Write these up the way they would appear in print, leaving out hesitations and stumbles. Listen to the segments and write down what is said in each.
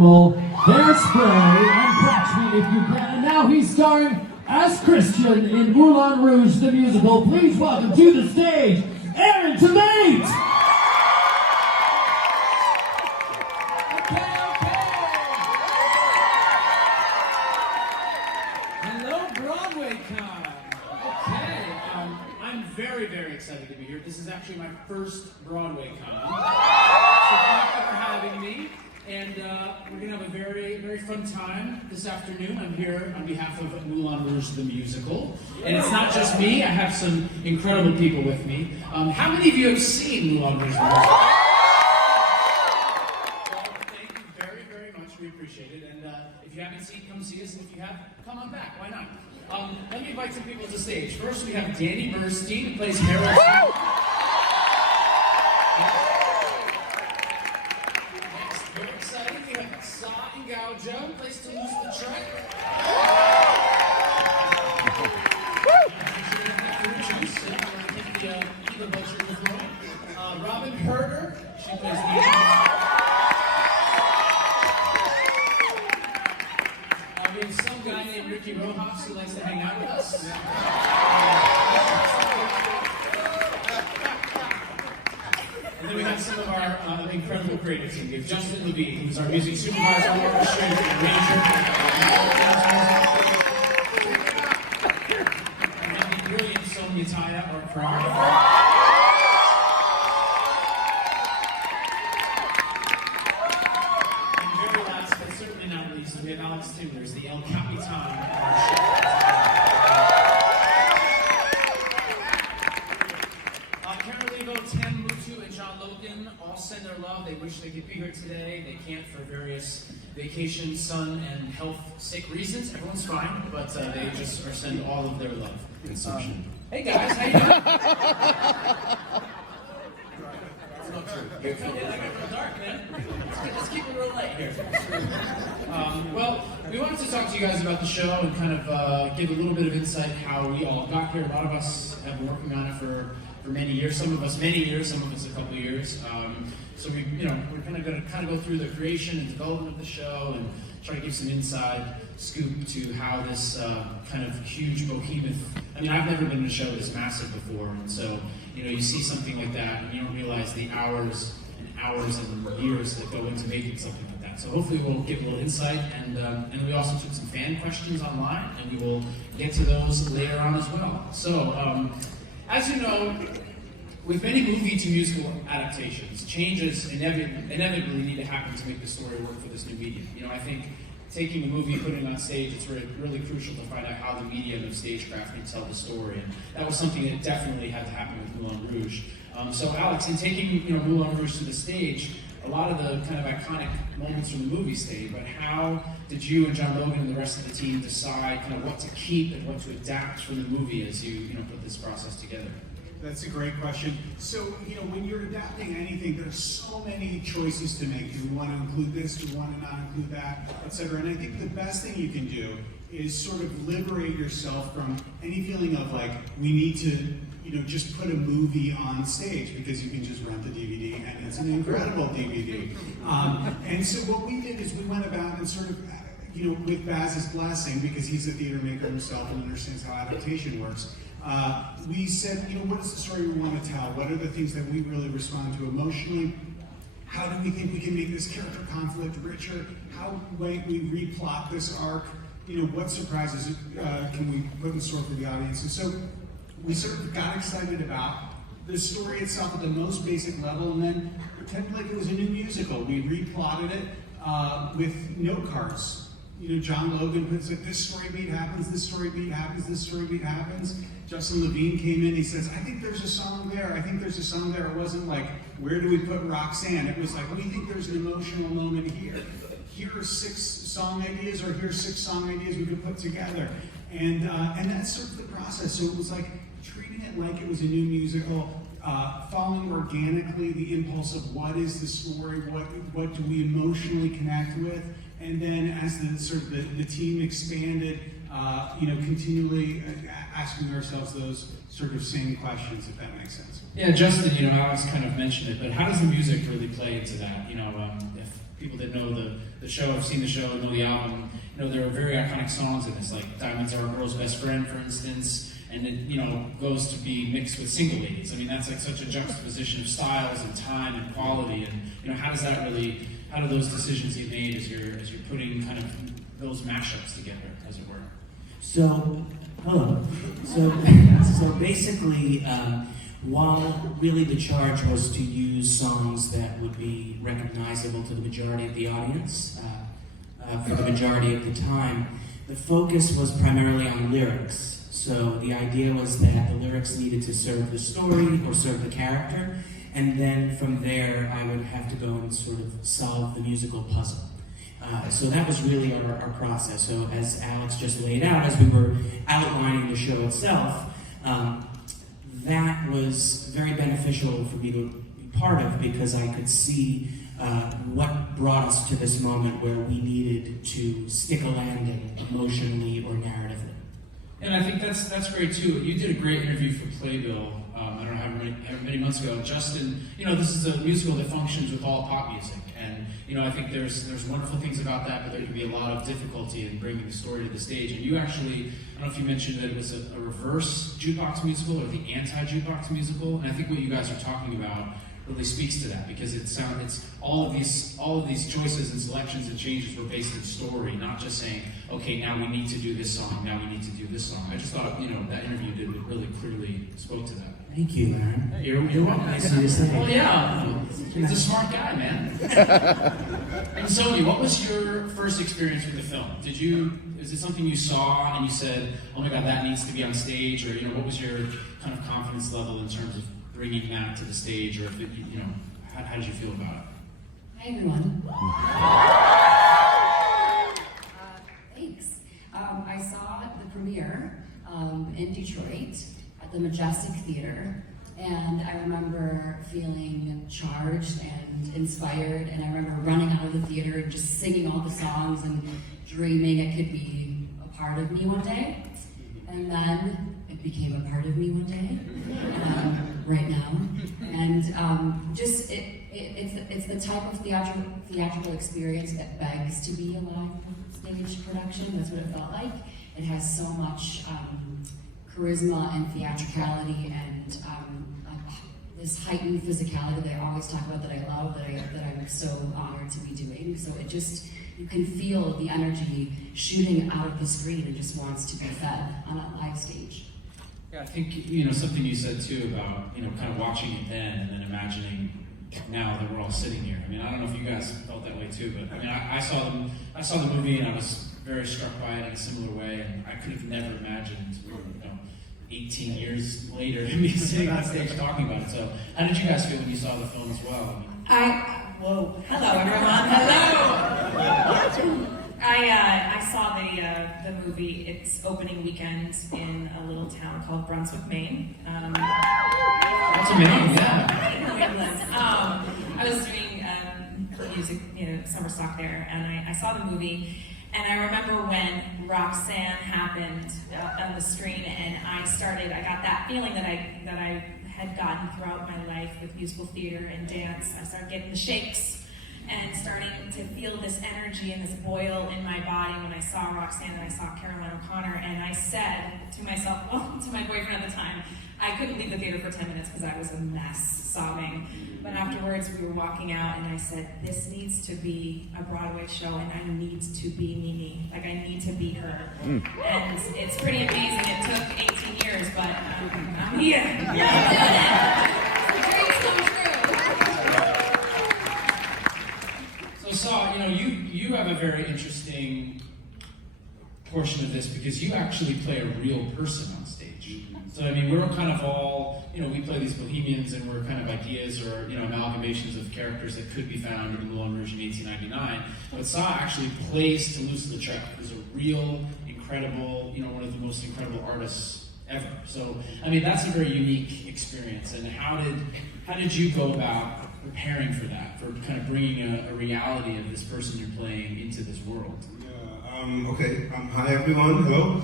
normal, Hairspray, and Catch Me If You Can. And now he's starring as Christian in Moulin Rouge, the musical. Please welcome to the stage, Tveit! Hello, BroadwayCon. Okay, I'm very, very excited to be here. This is actually my first BroadwayCon. So thank you for having me. And we're going to have a very, very fun time this afternoon. I'm here on behalf of Moulin Rouge, the musical. And it's not just me, I have some incredible people with me. How many of you have seen Moulin Rouge, the musical? Well, thank you very, very much. We appreciate it. And if you haven't seen, come see us. And if you have, come on back. Why not? Let me invite some people to the stage. First, we have Danny Burstein, who plays Harold. Next, very exciting, we have Sa and Gaujo, who plays Toulouse-Lautrec. Robin Herder, she plays Eva. We have some guy named Ricky Rojas who likes to hang out with us. And then we have some of our incredible creative team. We have Justin Levine, who's our music supervisor, orchestrator, and arranger. And then the brilliant Sonia Taya, our choreographer. And very last, but certainly not least, we have Alex Timlers, the El Capitan of our show. All send their love. They wish they could be here today. They can't for various vacation, sun, and health-sick reasons. Everyone's fine, but they just are sending all of their love. Hey guys, how you doing? That's not true. You're coming in like real dark, man. Let's keep it real light here. Well, we wanted to talk to you guys about the show and kind of give a little bit of insight how we all got here. A lot of us have been working on it for many years. Some of us many years, some of us a couple years. So we're going to kind of go through the creation and development of the show and try to give some inside scoop to how this kind of huge behemoth. I mean, I've never been in a show this massive before, and so you see something like that and you don't realize the hours and hours and years that go into making something like that. So hopefully we'll give a little insight, and we also took some fan questions online, and we will get to those later on as well. So. As you know, with many movie to musical adaptations, changes inevitably need to happen to make the story work for this new medium. I think taking a movie and putting it on stage, it's really crucial to find out how the medium of stagecraft can tell the story. And that was something that definitely had to happen with Moulin Rouge. So Alex, in taking Moulin Rouge to the stage, a lot of the kind of iconic moments from the movie stayed, but how did you and John Logan and the rest of the team decide kind of what to keep and what to adapt from the movie as you put this process together? That's a great question. So, when you're adapting anything, there's so many choices to make. Do we want to include this? Do we want to not include that? Etc. And I think the best thing you can do is sort of liberate yourself from any feeling of like, we need to just put a movie on stage, because you can just rent the DVD and it's an incredible DVD. And so what we did is we went about and sort of, with Baz's blessing, because he's a theater maker himself and understands how adaptation works, we said, what is the story we want to tell? What are the things that we really respond to emotionally? How do we think we can make this character conflict richer? How might we replot this arc? What surprises can we put in store for the audience? And so we sort of got excited about the story itself at the most basic level, and then pretended like it was a new musical. We replotted it with note cards. John Logan puts it, this story beat happens, this story beat happens, this story beat happens. Justin Levine came in, he says, I think there's a song there, I think there's a song there. It wasn't like, where do we put Roxanne? It was like, we think there's an emotional moment here. Here are 6 song ideas, or here's 6 song ideas we could put together. And that's sort of the process. So it was like treating it like it was a new musical, following organically the impulse of what is the story, what do we emotionally connect with, and then as the team expanded, continually asking ourselves those sort of same questions, if that makes sense. Yeah, Justin, Alex kind of mentioned it, but how does the music really play into that? people that know the show, have seen the show, know the album, you know, there are very iconic songs in this, like Diamonds Are a Girl's Best Friend, for instance, and it, you know, goes to be mixed with Single Ladies. I mean, that's like such a juxtaposition of styles and time and quality, and, you know, how do those decisions get made as you're putting kind of those mashups together, as it were? So, hello. So basically, while really the charge was to use songs that would be recognizable to the majority of the audience for the majority of the time, the focus was primarily on lyrics. So the idea was that the lyrics needed to serve the story or serve the character, and then from there I would have to go and sort of solve the musical puzzle. So that was really our process. So as Alex just laid out, as we were outlining the show itself, that was very beneficial for me to be part of, because I could see what brought us to this moment where we needed to stick a landing emotionally or narratively. And I think that's great too. You did a great interview for Playbill, I don't know how many months ago. Justin, you know, this is a musical that functions with all pop music. And, you know, I think there's wonderful things about that, but there can be a lot of difficulty in bringing the story to the stage. And you actually, I don't know if you mentioned that it was a reverse jukebox musical or the anti-jukebox musical. And I think what you guys are talking about really speaks to that, because it's all of these choices and selections and changes were based in story, not just saying, okay, now we need to do this song, now we need to do this song. I just thought, you know, that interview really clearly spoke to that. Thank you, Aaron. You're welcome. Nice of you to say. Well, yeah, he's a smart guy, man. And Sony, what was your first experience with the film? Is it something you saw and you said, oh my God, that needs to be on stage? Or, you know, what was your kind of confidence level in terms of bringing that to the stage? Or if it, you know, how did you feel about it? Hi, everyone. Thanks. I saw the premiere in Detroit at the Majestic Theater, and I remember feeling charged and inspired, and I remember running out of the theater and just singing all the songs and dreaming it could be a part of me one day. And then it became a part of me one day, right now. And it's the type of theatrical experience that begs to be a live stage production. That's what it felt like. It has so much charisma and theatricality and this heightened physicality that I always talk about, that I love, that I'm so honored to be doing. So it just, you can feel the energy shooting out of the screen and just wants to be fed on a live stage. Yeah, I think, you know, something you said too about, you know, kind of watching it then and then imagining now that we're all sitting here. I mean, I don't know if you guys felt that way too, but I mean, I saw the movie and I was very struck by it in a similar way, and I could have never imagined, you know, 18 years later me sitting on stage talking about it. So how did you guys feel when you saw the film as well? Hello everyone, hello! I saw the movie, its opening weekend in a little town called Brunswick, Maine. That's amazing, yeah. New England. I was doing music, you know, summer stock there, and I saw the movie. And I remember when Roxanne happened on the screen, and I got that feeling that I had gotten throughout my life with musical theater and dance. I started getting the shakes and starting to feel this energy and this boil in my body when I saw Roxanne and I saw Caroline O'Connor. And I said to myself, well, to my boyfriend at the time, I couldn't leave the theater for 10 minutes because I was a mess, sobbing. But afterwards, we were walking out, and I said, this needs to be a Broadway show, and I need to be Mimi. Like, I need to be her. And it's pretty amazing. It took 18 years, but I'm here. So, Saw, you know, you have a very interesting portion of this because you actually play a real person on stage. So, I mean, we're kind of all, you know, we play these bohemians and we're kind of ideas or, you know, amalgamations of characters that could be found in Moulin Rouge in 1899. But Saw actually plays Toulouse-Lautrec, who's a real, incredible, you know, one of the most incredible artists ever. So, I mean, that's a very unique experience. And how did you go about preparing for that, for kind of bringing a reality of this person you're playing into this world? Okay. Hi everyone. Hello.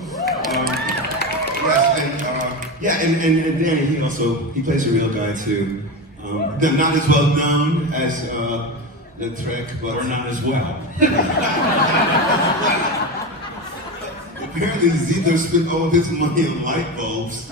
Yes, and Danny, he plays a real guy too. Not as well known as the track, but Or not as well. apparently Ziether spent all his money on light bulbs.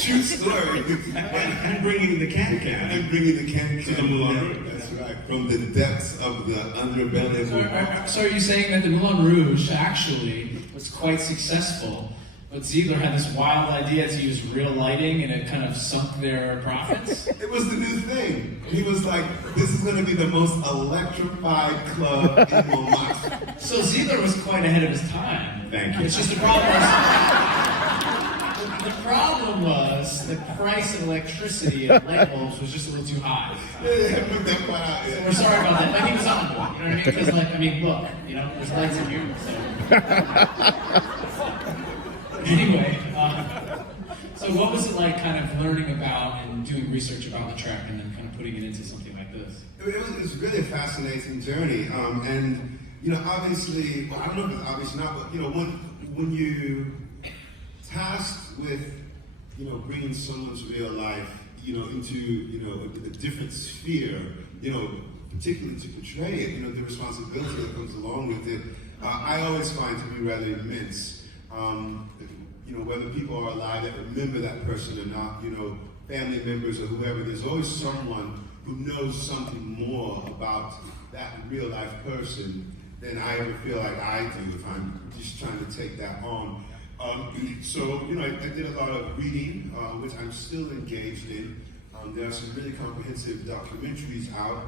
True story. And bringing the can-can. And bringing the can To the Moulin Rouge. That's right. From the depths of the underbelly of the So are you saying that the Moulin Rouge actually was quite successful, but Ziether had this wild idea to use real lighting and it kind of sunk their profits? It was the new thing. He was like, this is going to be the most electrified club in Montmartre. So Ziether was quite ahead of his time. Thank you. It's just the problem was the price of electricity and light bulbs was just a little too high. Yeah, put that part out. So we're sorry about that. But he was on board, you know what I mean? Because look, there's lights in here. So. Anyway, so what was it like kind of learning about and doing research about the track and then kind of putting it into something like this? It was really a fascinating journey. And, obviously, well, I don't know if it's obvious or not, but, when you tasked with, bringing someone's real life, into, a different sphere, particularly to portray it, the responsibility that comes along with it, I always find to be rather immense. Whether people are alive that remember that person or not, family members or whoever, there's always someone who knows something more about that real life person than I ever feel like I do if I'm just trying to take that on. So, I did a lot of reading, which I'm still engaged in. There are some really comprehensive documentaries out,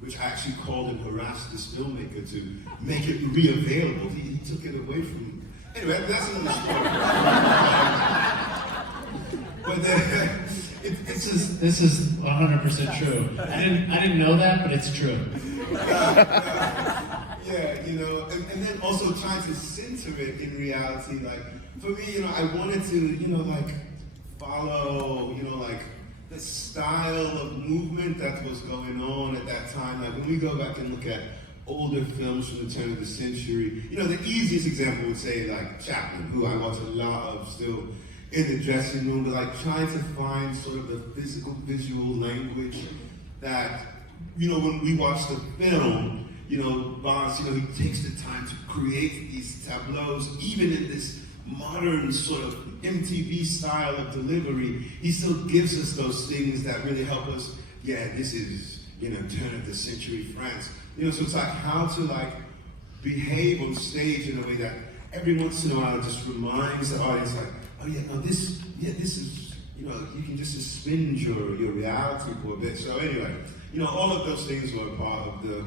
which I actually called and harassed this filmmaker to make it re-available. He took it away from me. Anyway, that's another story. But This is 100% true. I didn't know that, but it's true. Yeah, and then also trying to center it in reality. Like, for me, I wanted to, follow, the style of movement that was going on at that time. Like, when we go back and look at older films from the turn of the century, the easiest example would say, like, Chaplin, who I watch a lot of still in the dressing room, but, like, trying to find sort of the physical, visual language that, when we watch the film, Boss, he takes the time to create these tableaus, even in this modern sort of MTV style of delivery. He still gives us those things that really help us. Yeah, this is, turn of the century France. So it's like how to behave on stage in a way that every once in a while just reminds the audience, like, oh yeah, no, this is, you can just suspend your reality for a bit. So anyway, all of those things were a part of the,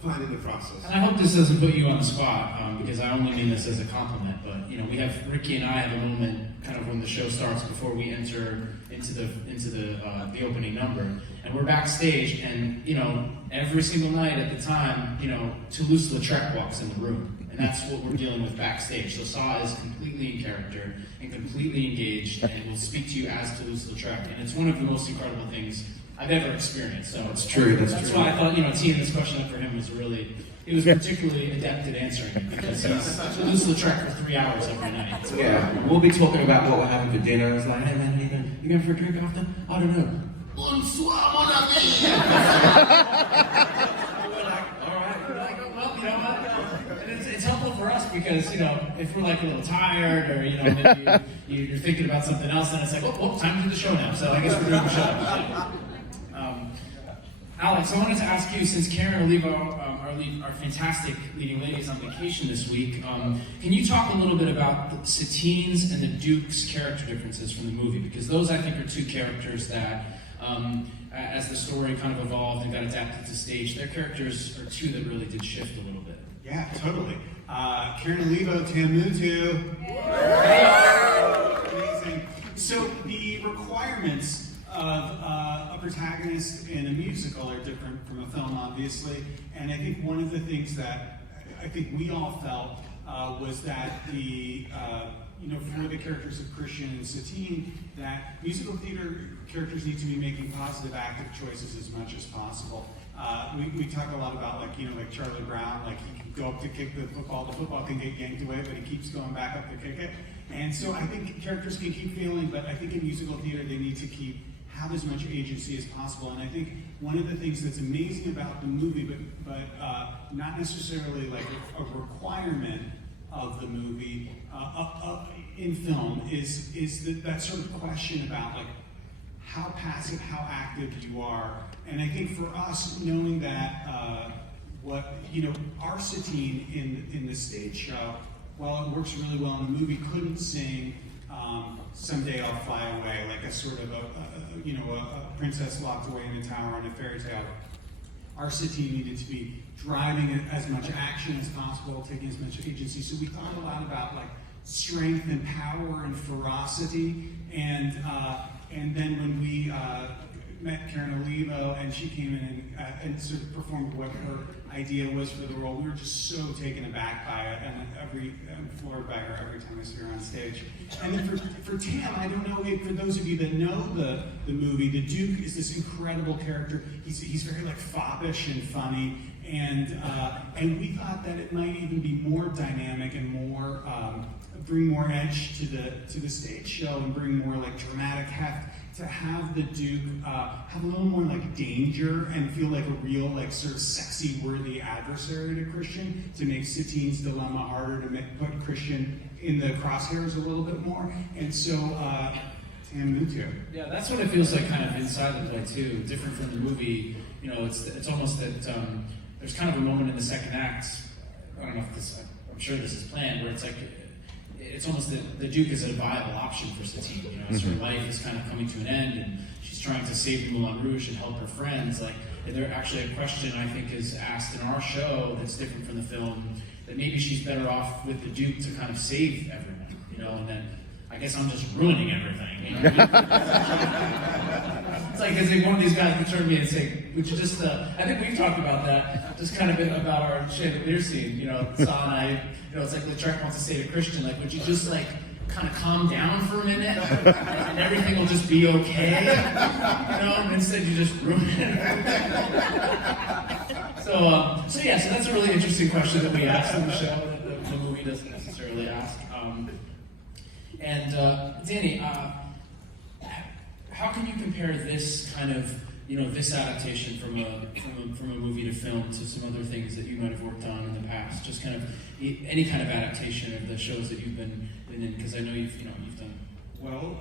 finding the process. And I hope this doesn't put you on the spot, because I only mean this as a compliment, but, we have, Ricky and I have a moment kind of when the show starts before we enter into the opening number, and we're backstage, and, every single night at the time, Toulouse-Lautrec walks in the room, and that's what we're dealing with backstage. So Sa is completely in character and completely engaged, and will speak to you as Toulouse-Lautrec, and it's one of the most incredible things I've ever experienced. So That's true. That's why I thought, teeing this question up for him was he was particularly adept at answering, because he's Toulouse-Lautrec for 3 hours every night. So, Yeah, we'll be talking about what we're having for dinner. It's like, hey man, you going for a drink after? I don't know. Bonsoir, mon ami! we're like, all right. We're like, oh, well, you know what? And it's helpful for us because, if we're like a little tired or, maybe you're thinking about something else, then it's like, oh, time to do the show now. So I guess we're doing the show. Alex, I wanted to ask you, since Karen Olivo, our fantastic leading lady, is on vacation this week, can you talk a little bit about Satine's and the Duke's character differences from the movie? Because those, I think, are two characters that, as the story kind of evolved and got adapted to stage, their characters are two that really did shift a little bit. Yeah, totally. Karen Olivo, Tamutu. Amazing. So the requirements of a protagonist in a musical are different from a film, obviously. And I think one of the things that I think we all felt was that for the characters of Christian and Satine, that musical theater characters need to be making positive active choices as much as possible. We talk a lot about like Charlie Brown, like he can go up to kick the football can get yanked away, but he keeps going back up to kick it. And so I think characters can keep feeling, but I think in musical theater they need to keep have as much agency as possible. And I think one of the things that's amazing about the movie, but not necessarily like a requirement of the movie in film, is that sort of question about like how passive, how active you are. And I think for us, knowing that our Satine in the stage show, while it works really well in the movie, couldn't sing "Someday I'll Fly Away" like a sort of a princess locked away in a tower in a fairy tale. Our Satine needed to be driving as much action as possible, taking as much agency. So we thought a lot about like strength and power and ferocity. And then when we met Karen Olivo and she came in and sort of performed what her idea was for the role, we were just so taken aback by it, and I'm floored by her every time I see her on stage. And then for Tam, I don't know, for those of you that know the movie, the Duke is this incredible character. He's very like foppish and funny, and we thought that it might even be more dynamic and more bring more edge to the stage show and bring more like dramatic heft, to have the Duke have a little more like danger and feel like a real like sort of sexy worthy adversary to Christian, to make Satine's dilemma harder, to put Christian in the crosshairs a little bit more. And so Tam moved here. Yeah, that's what it feels like kind of inside the play too, different from the movie. You know, it's almost that there's kind of a moment in the second act, I don't know if this, I'm sure this is planned, where it's like, it's almost that the Duke is a viable option for Satine. You know, as her life is kind of coming to an end, and she's trying to save the Moulin Rouge and help her friends. Like, there actually a question I think is asked in our show that's different from the film, that maybe she's better off with the Duke to kind of save everyone. You know, and then I guess I'm just ruining everything. You know what I mean? It's like as if one of these guys would turn to me and say, "Would you just?" I think we've talked about that, just kind of about our chandelier scene. You know, Sa and I. You know, it's like LeTrec wants to say to Christian, like, would you just like kind of calm down for a minute, and everything will just be okay? You know, and instead you just ruin it. So that's a really interesting question that we asked in the show that the movie doesn't necessarily ask. Danny, how can you compare this kind of, you know, this adaptation from a movie to film to some other things that you might have worked on in the past? Just kind of any kind of adaptation of the shows that you've been in, because I know you've done. Well,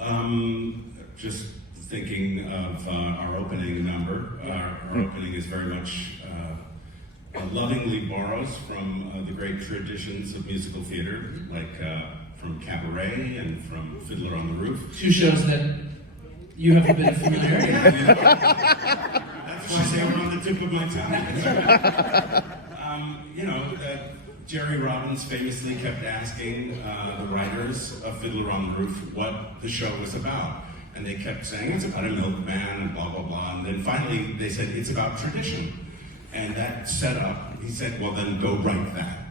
just thinking of our opening number. Our opening is very much lovingly borrows from the great traditions of musical theater, like from Cabaret and from Fiddler on the Roof. Two shows that you have a bit of familiarity with. That's why they were on the tip of my tongue. Jerry Robbins famously kept asking the writers of Fiddler on the Roof what the show was about. And they kept saying, it's about a milkman and blah, blah, blah. And then finally they said, it's about tradition. And that set up, he said, well, then go write that.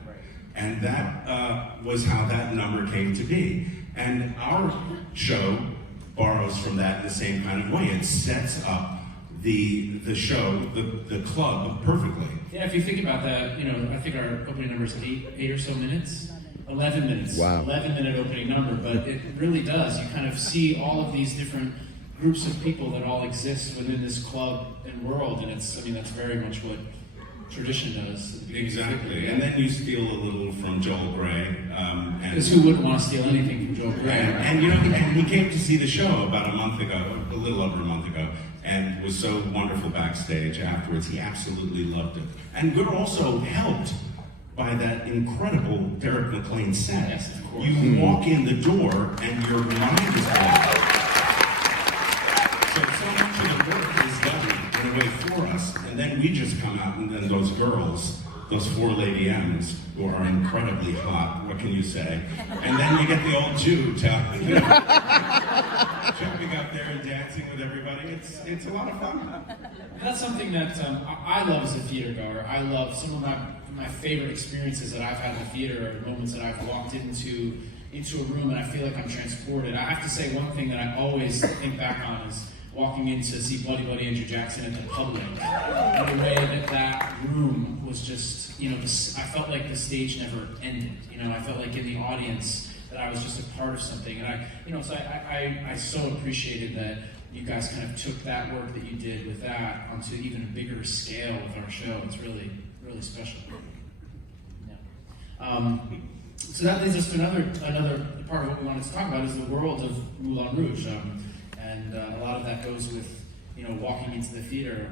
And that was how that number came to be. And our show borrows from that in the same kind of way. It sets up the show, the club, perfectly. Yeah, if you think about that, you know, I think our opening number is eight or so minutes. 11 minutes. Wow. 11-minute opening number, but it really does. You kind of see all of these different groups of people that all exist within this club and world, and that's very much what tradition does. Exactly, and then you steal a little from Joel Gray. Because who wouldn't want to steal anything from Joel Gray? And he came to see the show about a month ago, a little over a month ago, and was so wonderful backstage afterwards. He absolutely loved it. And we're also helped by that incredible Derek McLean set. Yes, of course. You walk in the door and your mind is blown. So much of the work is done in a way for us, and then we just come out, and then those girls, those four Lady M's, who are incredibly hot, what can you say? And then you get the old Jew jumping up there and dancing with everybody. It's a lot of fun. That's something that I love as a theater goer. I love some of my favorite experiences that I've had in the theater are moments that I've walked into a room and I feel like I'm transported. I have to say one thing that I always think back on is walking in to see Bloody Bloody Andrew Jackson at the Public. And the way that room was just, you know, I felt like the stage never ended. You know, I felt like in the audience that I was just a part of something. And I so appreciated that you guys kind of took that work that you did with that onto even a bigger scale with our show. It's really, really special. Yeah. So that leads us to another part of what we wanted to talk about is the world of Moulin Rouge, and a lot of that goes with walking into the theater.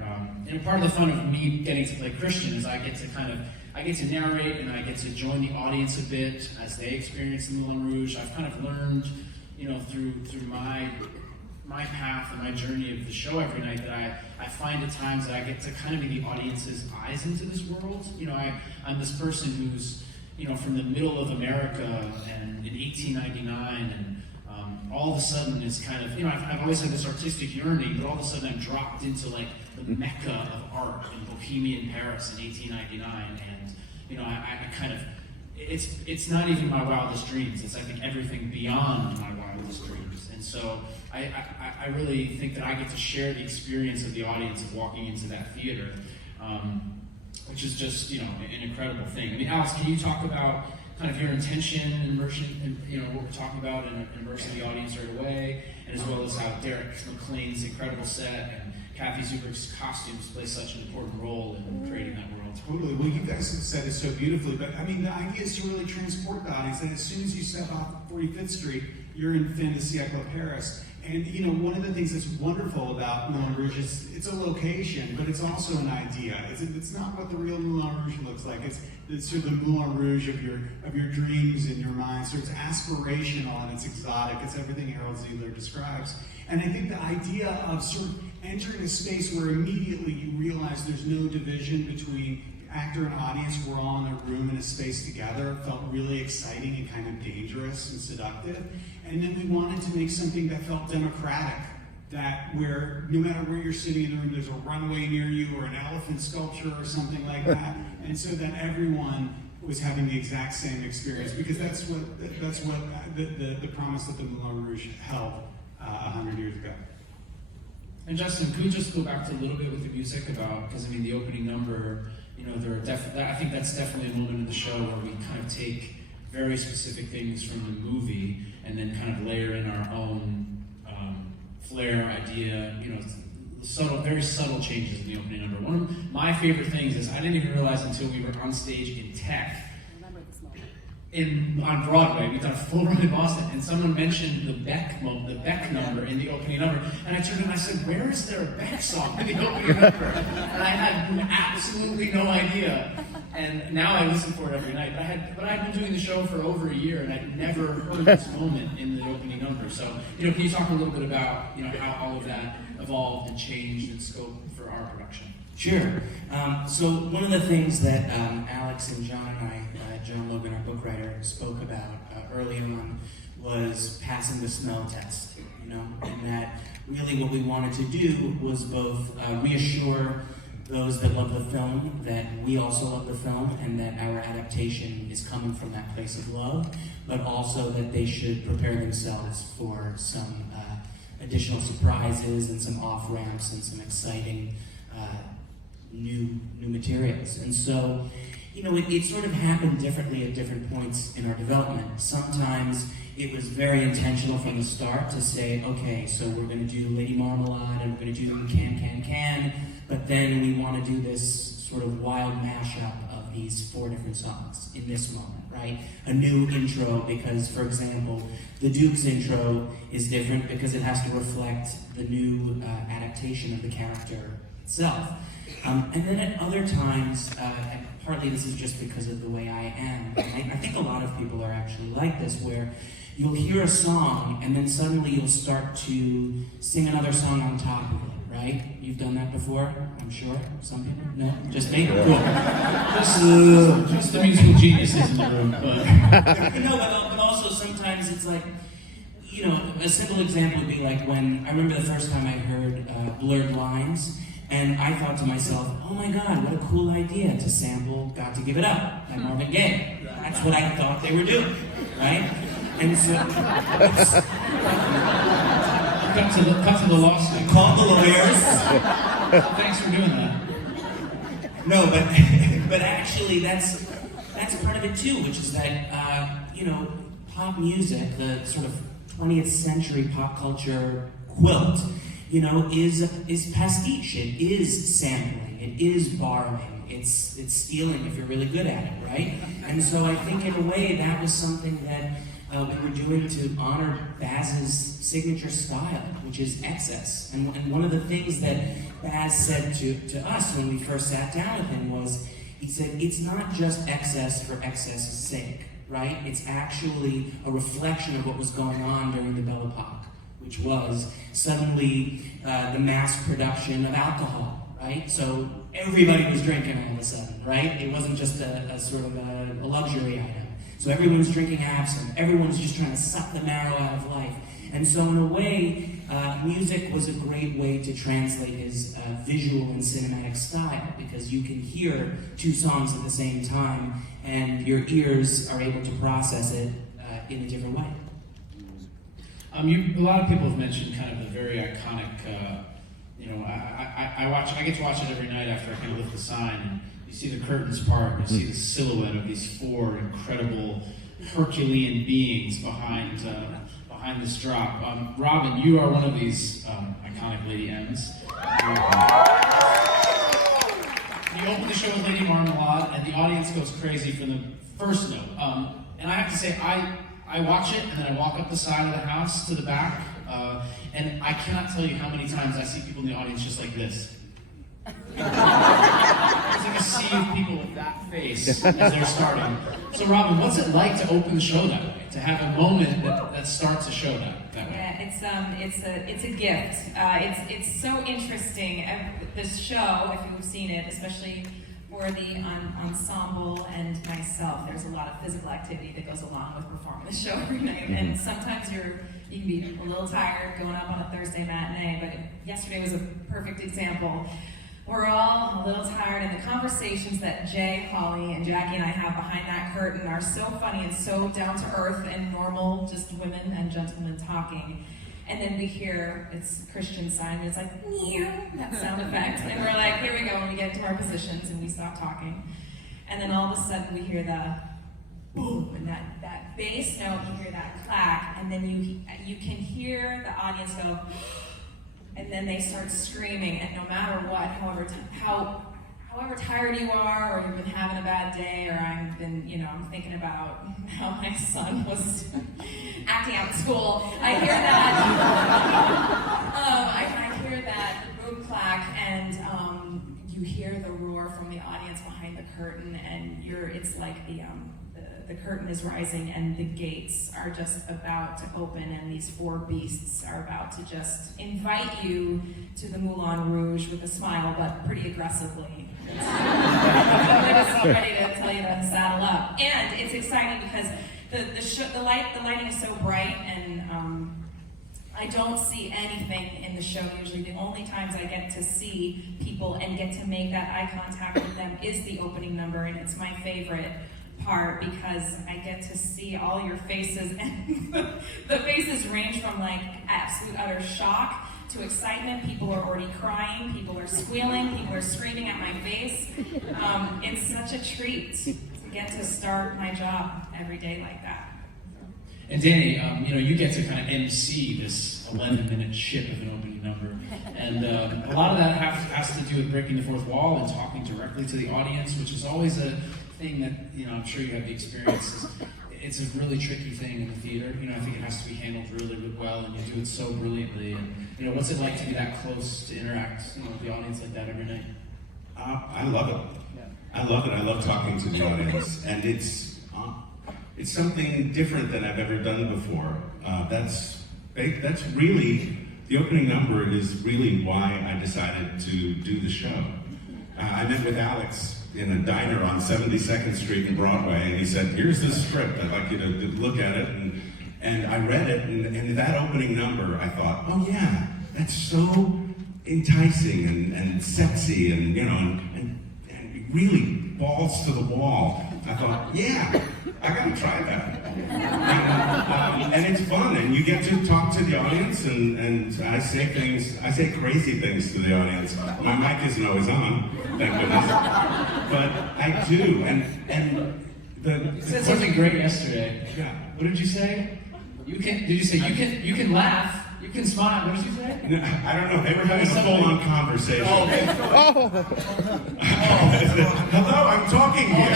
And part of the fun of me getting to play Christian is I get to narrate and I get to join the audience a bit as they experience the Moulin Rouge. I've kind of learned, through my path and my journey of the show every night that I find at times that I get to kind of be the audience's eyes into this world. I'm this person who's from the middle of America and in 1899 and all of a sudden is kind of, I've always had this artistic yearning, but all of a sudden I'm dropped into like the mecca of art in Bohemian Paris in 1899, and I kind of, it's not even my wildest dreams. It's I think everything beyond my wildest dreams, and so I really think that I get to share the experience of the audience of walking into that theater, which is just an incredible thing. I mean, Alex, can you talk about kind of your intention in immersion, and what we're talking about in immersing the audience right away, and as well as how Derek McLean's incredible set and Kathy Zubrick's costumes play such an important role in creating that world. Totally. Well, you guys have said it so beautifully, but I mean, the idea is to really transport the audience, and as soon as you step off 45th Street, you're in fin de siècle Paris. And one of the things that's wonderful about Moulin Rouge is it's a location, but it's also an idea. It's not what the real Moulin Rouge looks like. It's sort of the Moulin Rouge of your dreams in your mind. So it's aspirational and it's exotic. It's everything Harold Ziegler describes. And I think the idea of sort of entering a space where immediately you realize there's no division between actor and audience, we're all in a room in a space together, felt really exciting and kind of dangerous and seductive. And then we wanted to make something that felt democratic, that where no matter where you're sitting in the room, there's a runway near you or an elephant sculpture or something like that, and so that everyone was having the exact same experience, because that's what the promise that the Moulin Rouge held 100 years ago. And Justin, could we just go back to a little bit with the music about, because I mean the opening number, I think that's definitely a moment in the show where we kind of take very specific things from the movie and then kind of layer in our own flair, idea, very subtle changes in the opening number. One of my favorite things is I didn't even realize until we were on stage in Tech, on Broadway, we've done a full run in Boston, and someone mentioned the Beck number in the opening number, and I turned and I said, where is there a Beck song in the opening number? And I had absolutely no idea, and now I listen for it every night. But I'd been doing the show for over a year, and I'd never heard this moment in the opening number. So, can you talk a little bit about, how all of that evolved and changed in scope for our production? Sure. So one of the things that Alex and John and I, John Logan, our book writer, spoke about early on was passing the smell test, and that really what we wanted to do was both reassure those that love the film that we also love the film and that our adaptation is coming from that place of love, but also that they should prepare themselves for some additional surprises and some off-ramps and some exciting new materials. And so, it sort of happened differently at different points in our development. Sometimes it was very intentional from the start to say, okay, so we're going to do Lady Marmalade and we're going to do Can, but then we want to do this sort of wild mashup of these 4 different songs in this moment, right? A new intro because, for example, the Duke's intro is different because it has to reflect the new adaptation of the character itself. And then at other times, and partly this is just because of the way I am, and I think a lot of people are actually like this, where you'll hear a song and then suddenly you'll start to sing another song on top of it, right? You've done that before, I'm sure. Some people? No? Just me? Cool. Just the musical geniuses in the room. But also sometimes it's like, a simple example would be like when, I remember the first time I heard Blurred Lines, and I thought to myself, oh my God, what a cool idea to sample Got to Give It Up by Marvin Gaye. That's what I thought they were doing, right? And so, cut to the lawsuit. Call the lawyers. Thanks for doing that. No, but actually that's part of it too, which is that, pop music, the sort of 20th century pop culture quilt, you know, is pastiche. It is sampling. It is borrowing. It's stealing if you're really good at it, right? And so I think in a way that was something that we were doing to honor Baz's signature style, which is excess. And one of the things that Baz said to us when we first sat down with him was, he said, it's not just excess for excess' sake, right? It's actually a reflection of what was going on during the Belle Epoque, which was suddenly the mass production of alcohol, right? So everybody was drinking all of a sudden, right? It wasn't just a sort of a luxury item. So everyone was drinking absinthe. Everyone was just trying to suck the marrow out of life. And so in a way, music was a great way to translate his visual and cinematic style, because you can hear two songs at the same time and your ears are able to process it in a different way. A lot of people have mentioned kind of the very iconic, I get to watch it every night after I kind of lift the sign, and you see the curtains part, you see the silhouette of these four incredible Herculean beings behind this drop. Robin, you are one of these iconic Lady M's. You open the show with Lady Marmalade, and the audience goes crazy from the first note. And I have to say, I watch it, and then I walk up the side of the house to the back, and I cannot tell you how many times I see people in the audience just like this. It's like a sea of people with that face as they're starting. So Robin, what's it like to open the show that way? To have a moment that starts a show that way? Yeah, it's a gift. It's so interesting. This show, if you've seen it, especially for the ensemble and myself, there's a lot of physical activity that goes along with performing the show every night. And sometimes you can be a little tired going up on a Thursday matinee, but yesterday was a perfect example. We're all a little tired, and the conversations that Jay, Holly, and Jackie and I have behind that curtain are so funny and so down to earth and normal, just women and gentlemen talking. And then we hear, it's Christian sign, and it's like, meow, that sound effect. And we're like, here we go, and we get to our positions, and we stop talking. And then all of a sudden we hear the boom, and that bass note, you hear that clack, and then you can hear the audience go, and then they start screaming, and no matter what, however tired you are, or you've been having a bad day, or I'm thinking about how my son was acting out in school, I hear that, I hear that boom clack, and you hear the roar from the audience behind the curtain, and it's like the curtain is rising and the gates are just about to open, and these four beasts are about to just invite you to the Moulin Rouge with a smile, but pretty aggressively. They're just ready to tell you to saddle up. And it's exciting because the lighting is so bright, and I don't see anything in the show usually. The only times I get to see people and get to make that eye contact with them is the opening number, and it's my favorite part because I get to see all your faces, and the faces range from like absolute utter shock to excitement. People are already crying, people are squealing, people are screaming at my face. It's such a treat to get to start my job every day like that. And Danny, you get to kind of MC this 11-minute ship of an opening number, and a lot of that has to do with breaking the fourth wall and talking directly to the audience, which is always a thing that, I'm sure you have the experience. It's a really tricky thing in the theater. I think it has to be handled really, really well, and you do it so brilliantly. And what's it like to be that close to interact with the audience like that every night? I love it. Yeah. I love it. I love talking to the audience, and it's something different than I've ever done before. That's really the opening number is really why I decided to do the show. I met with Alex in a diner on 72nd Street in Broadway, and he said, "Here's this script. I'd like you to look at it." And I read it, and that opening number, I thought, oh yeah, that's so enticing and sexy, and really balls to the wall. I thought, yeah, I gotta try that. And it's fun, and you get to talk to the audience, and I say crazy things to the audience. My mic isn't always on, thank goodness. But I do, You said something great yesterday. Yeah. What did you say? You can laugh. You can smile. What did you say? No, I don't know. They were having a full-on conversation. Oh, okay. Hello, I'm talking here.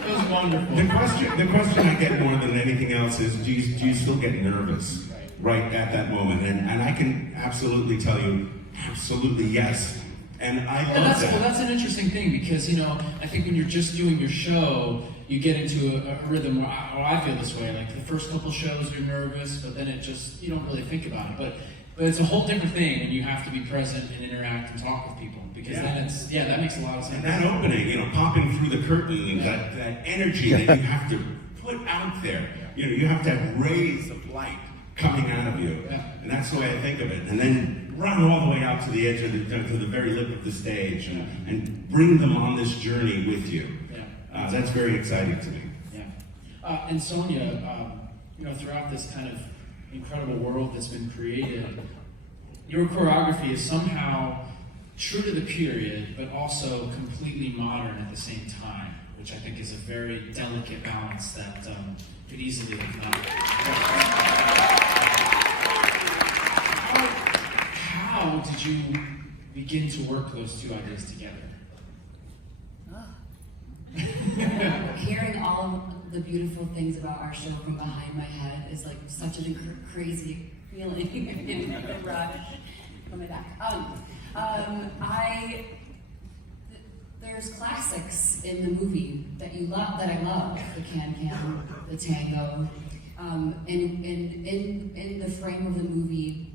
It was wonderful. The question I get more than anything else is, do you still get nervous right at that moment? And I can absolutely tell you, absolutely yes. And I love that. Well, that's an interesting thing because, you know, I think when you're just doing your show, you get into a rhythm where I feel this way. Like the first couple shows, you're nervous, but then you don't really think about it. But it's a whole different thing when you have to be present and interact and talk with people because then that makes a lot of sense. And that opening, you know, popping through the curtain, that energy that you have to put out there. You know, you have to have rays of light coming out of you. And that's the way I think of it. And then run all the way out to the edge of to the very lip of the stage and bring them on this journey with you. That's very exciting to me. Yeah. And Sonia, you know, throughout this kind of incredible world that's been created, your choreography is somehow true to the period, but also completely modern at the same time, which I think is a very delicate balance that could easily have not. How did you begin to work those two ideas together? Hearing all of the beautiful things about our show from behind my head is like such a crazy feeling in the rush. Put my back. There's classics in the movie that I love, the can-can, the tango, and in the frame of the movie,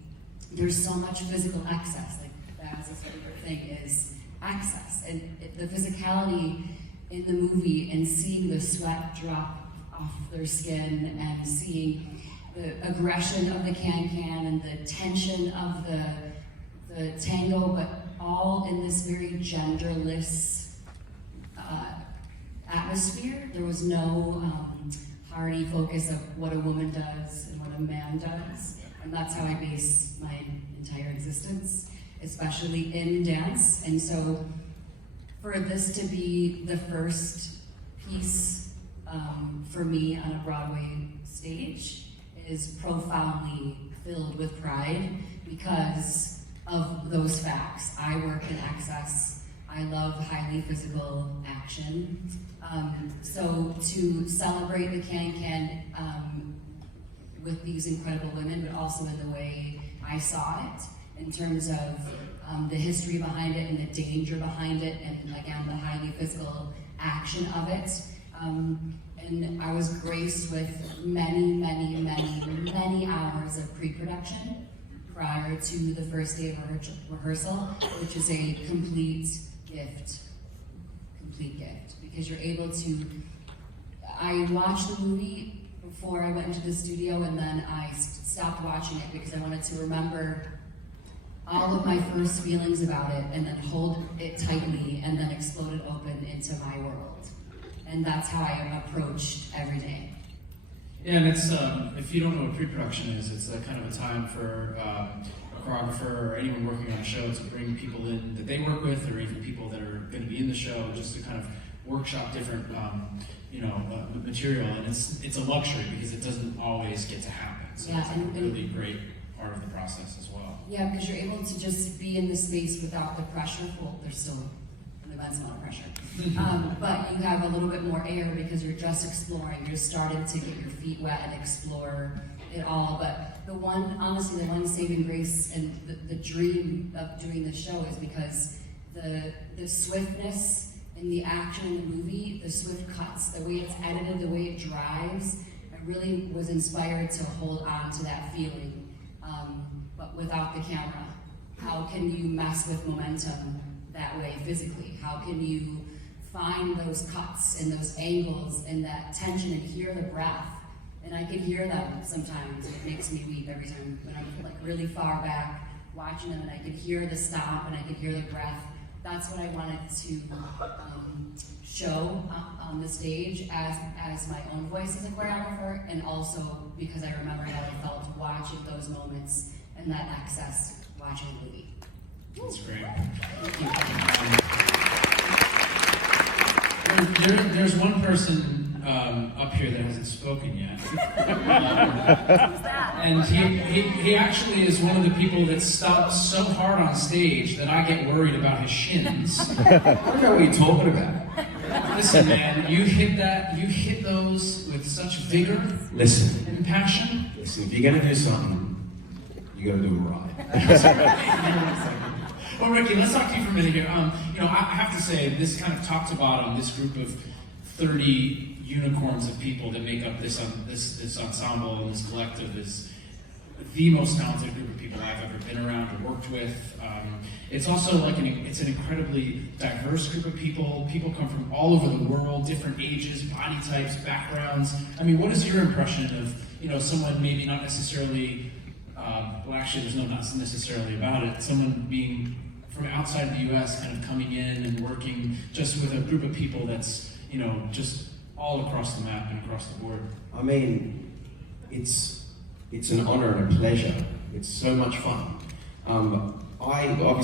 there's so much physical access. Like that's favorite thing is access and the physicality in the movie and seeing the sweat drop off their skin and seeing the aggression of the can-can and the tension of the tango, but all in this very genderless atmosphere. There was no hardy focus of what a woman does and what a man does. And that's how I base my entire existence, especially in dance. And so for this to be the first piece for me on a Broadway stage is profoundly filled with pride because of those facts. I work in access. I love highly physical action. So to celebrate the can-can with these incredible women, but also in the way I saw it, in terms of the history behind it and the danger behind it, and again, the highly physical action of it. And I was graced with many hours of pre-production prior to the first day of rehearsal, which is a complete gift, because you're able to, I watched the movie before I went into the studio, and then I stopped watching it because I wanted to remember all of my first feelings about it and then hold it tightly and then explode it open into my world. And that's how I approached every day. Yeah, and it's, if you don't know what pre-production is, it's a kind of a time for a choreographer or anyone working on a show to bring people in that they work with, or even people that are going to be in the show, just to kind of workshop different, material. And it's a luxury because it doesn't always get to happen. So yeah, it's a really great part of the process as well. Yeah, because you're able to just be in the space without the pressure. Well, there's still an immense amount of pressure. But you have a little bit more air because you're just exploring. You're starting to get your feet wet and explore it all. But the one saving grace and the dream of doing the show is because the swiftness and the action in the movie, the swift cuts, the way it's edited, the way it drives, I really was inspired to hold on to that feeling. But without the camera, how can you mess with momentum that way physically? How can you find those cuts and those angles and that tension and hear the breath? And I can hear them sometimes. It makes me weep every time when I'm like really far back watching them, and I can hear the stomp and I can hear the breath. That's what I wanted to show on the stage as my own voice as a choreographer, and also because I remember how I felt watching those moments and that access watching the movie. That's great. There's one person up here that hasn't spoken yet. And he actually is one of the people that stops so hard on stage that I get worried about his shins. I don't know what you're talking about. Listen, man, you hit those with such vigor Listen, and passion. listen, if you're gonna do something, you gotta do it right. Well, Ricky, let's talk to you for a minute here. I have to say, this kind of top to bottom, this group of 30 unicorns of people that make up this ensemble and this collective is the most talented group of people I've ever been around or worked with. It's also like it's an incredibly diverse group of people. People come from all over the world, different ages, body types, backgrounds. I mean, what is your impression of someone maybe not necessarily? Well, actually, there's no not necessarily about it. Someone being from outside the U.S. kind of coming in and working just with a group of people that's just all across the map and across the board. I mean, it's an honor and a pleasure. It's so much fun. I don't know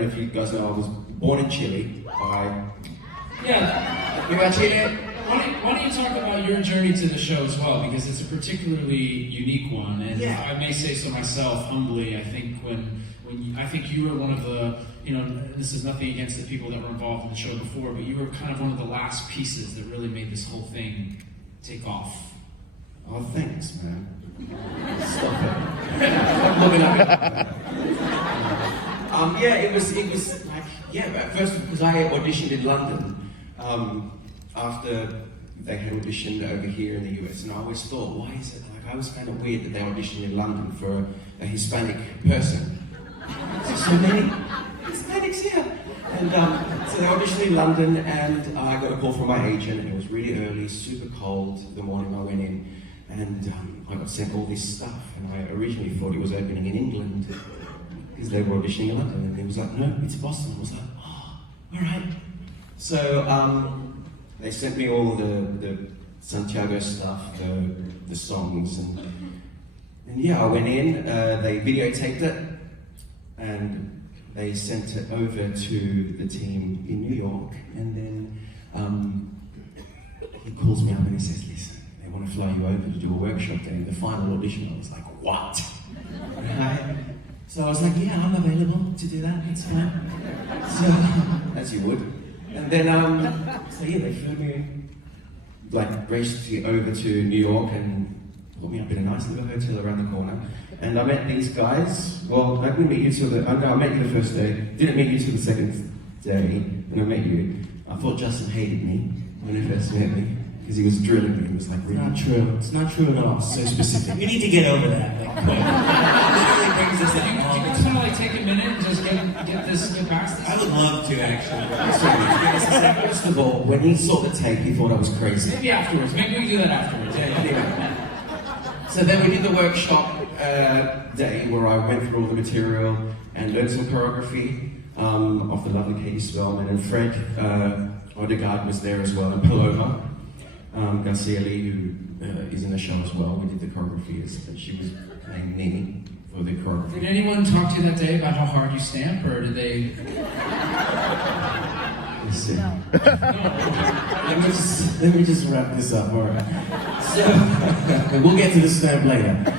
if you guys know, I was born in Chile. Yeah. You about Chile? Why don't you talk about your journey to the show as well, because it's a particularly unique one, and Yeah. I may say so myself humbly. I think I think you were one of the, this is nothing against the people that were involved in the show before, but you were kind of one of the last pieces that really made this whole thing take off. Oh, thanks, man. Stop it. Stop looking at me. It was like, at first, because I auditioned in London, after they had auditioned over here in the US, and I always thought, why is it, like, I was kind of weird that they auditioned in London for a Hispanic person. So many Hispanics here. And so they auditioned in London, and I got a call from my agent, and it was really early, super cold the morning I went in, and I got sent all this stuff, and I originally thought it was opening in England, because they were auditioning in London, and he was like, no, it's Boston. I was like, oh, all right. So they sent me all the Santiago stuff, the songs, and I went in, they videotaped it, and they sent it over to the team in New York, and then he calls me up and he says, listen, they want to fly you over to do a workshop day. In the final audition, I was like, what? Right? So I was like, yeah, I'm available to do that, it's fine. So, as you would. And then, they flew me, raced over to New York and put me up in a nice little hotel around the corner. And I met these guys. Well, I didn't meet you till I met you the first day. Didn't meet you till the second day when I met you. I thought Justin hated me when he first met me because he was drilling me. It was like, really Not true. It's not true at all. so specific. We need to get over that. Literally brings us Can you that. kind of take a minute and just get past this? I would love to actually. First of all, when he saw the tape, he thought I was crazy. Maybe afterwards. Maybe we do that afterwards. Anyway. So then we did the workshop day where I went through all the material and learned some choreography of the lovely Katie Spellman, and Fred Odegaard was there as well, and Paloma Garcia Lee, who is in the show as well. We did the choreography, and she was playing me for the choreography. Did anyone talk to you that day about how hard you stamp, or did they? Listen. No. Let me just wrap this up, alright? So, we'll get to the stamp later.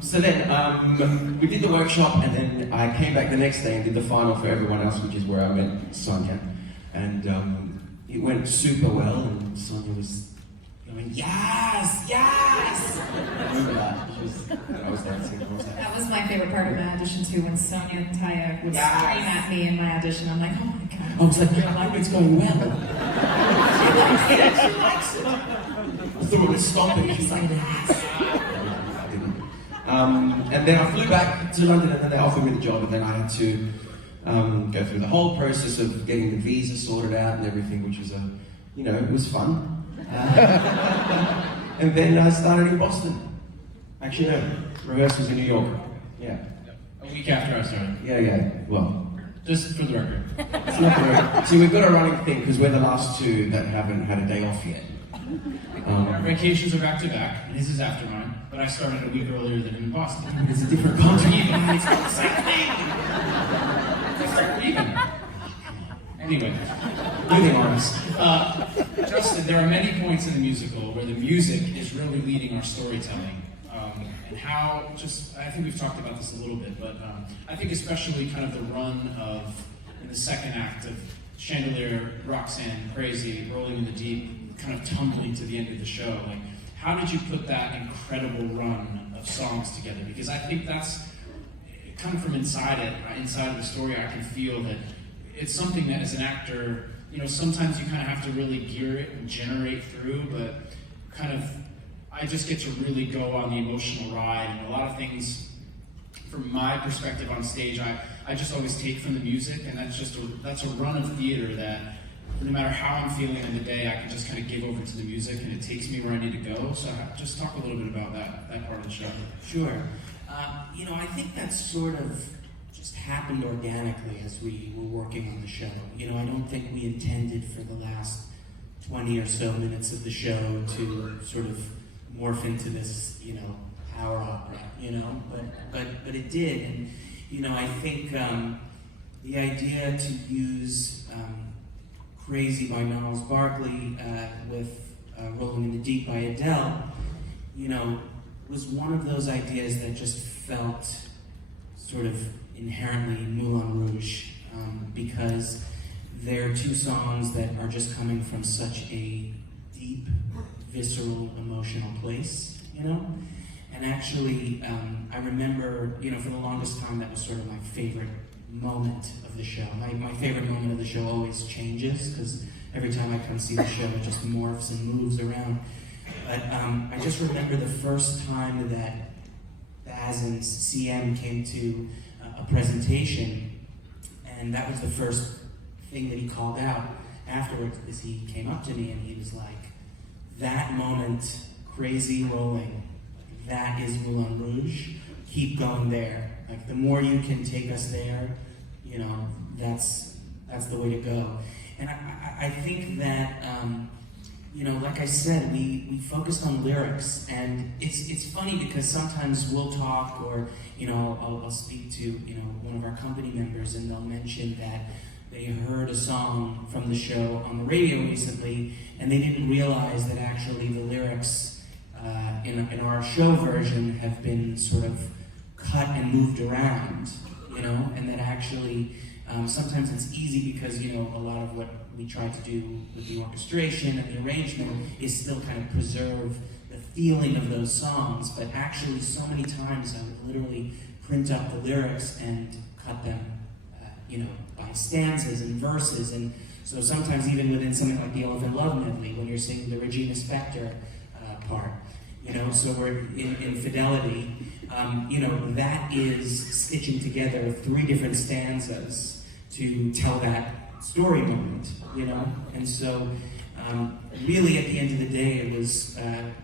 So then, we did the workshop, and then I came back the next day and did the final for everyone else, which is where I met Sonia. And it went super well, and Sonia was going, yes, yes! I remember that. I was dancing. That was my favorite part of my audition too, when Sonia and Taya would Yes. scream at me in my audition. I'm like, oh my god. I was like, yeah, I hope it's going well. She likes it. I thought it would stop it. She's like, yes. I didn't. And then I flew back to London, and then they offered me the job, and then I had to go through the whole process of getting the visa sorted out and everything, which was it was fun. And then I started in Boston. Actually, no, rehearsals in New York. Yeah. A week after I started. Yeah. Well, Just for the record. it's not very. See, we've got a running thing because we're the last two that haven't had a day off yet. Our vacations are back to back. His is after mine, but I started a week earlier than in Boston. It's a different country. It's not the same thing. Even. Anyway, living artist. Justin, there are many points in the musical where the music is really leading our storytelling. And how, I think we've talked about this a little bit, but I think especially kind of the run of, in the second act of Chandelier, Roxanne, Crazy, Rolling in the Deep, kind of tumbling to the end of the show. Like, how did you put that incredible run of songs together? Because I think that's kind of from inside of the story, I can feel that it's something that as an actor, you know, sometimes you kind of have to really gear it and generate through, but kind of, I just get to really go on the emotional ride, and a lot of things, from my perspective on stage, I just always take from the music, and that's a run of theater that no matter how I'm feeling in the day, I can just kind of give over to the music, and it takes me where I need to go. So just talk a little bit about that part of the show. Sure. You know, I think that sort of just happened organically as we were working on the show. You know, I don't think we intended for the last 20 or so minutes of the show to sort of morph into this, you know, power opera, you know, but it did. And, you know, I think the idea to use Crazy by Gnarls Barkley with Rolling in the Deep by Adele, you know, was one of those ideas that just felt sort of inherently Moulin Rouge, because they're two songs that are just coming from such a deep, visceral, emotional place, you know? And actually, I remember, you know, for the longest time, that was sort of my favorite moment of the show. My favorite moment of the show always changes, because every time I come see the show, it just morphs and moves around. But I just remember the first time that Baz and CM came to a presentation, and that was the first thing that he called out afterwards, is he came up to me and he was like, that moment, Crazy Rolling, that is Moulin Rouge. Keep going there. Like, the more you can take us there, you know, that's the way to go. And I think that, you know, like I said, we focused on lyrics, and it's funny because sometimes we'll talk, or, you know, I'll speak to, you know, one of our company members, and they'll mention that they heard a song from the show on the radio recently, and they didn't realize that actually the lyrics in our show version have been sort of cut and moved around, you know, and that actually sometimes it's easy because, you know, a lot of what we try to do with the orchestration and the arrangement is still kind of preserve the feeling of those songs, but actually so many times I would literally print up the lyrics and cut them, you know, by stanzas and verses. And so sometimes even within something like the Elephant Love Medley, when you're singing the Regina Spektor part, you know, so we're in Fidelity, you know, that is stitching together 3 different stanzas to tell that story moment, you know. And so really at the end of the day, it was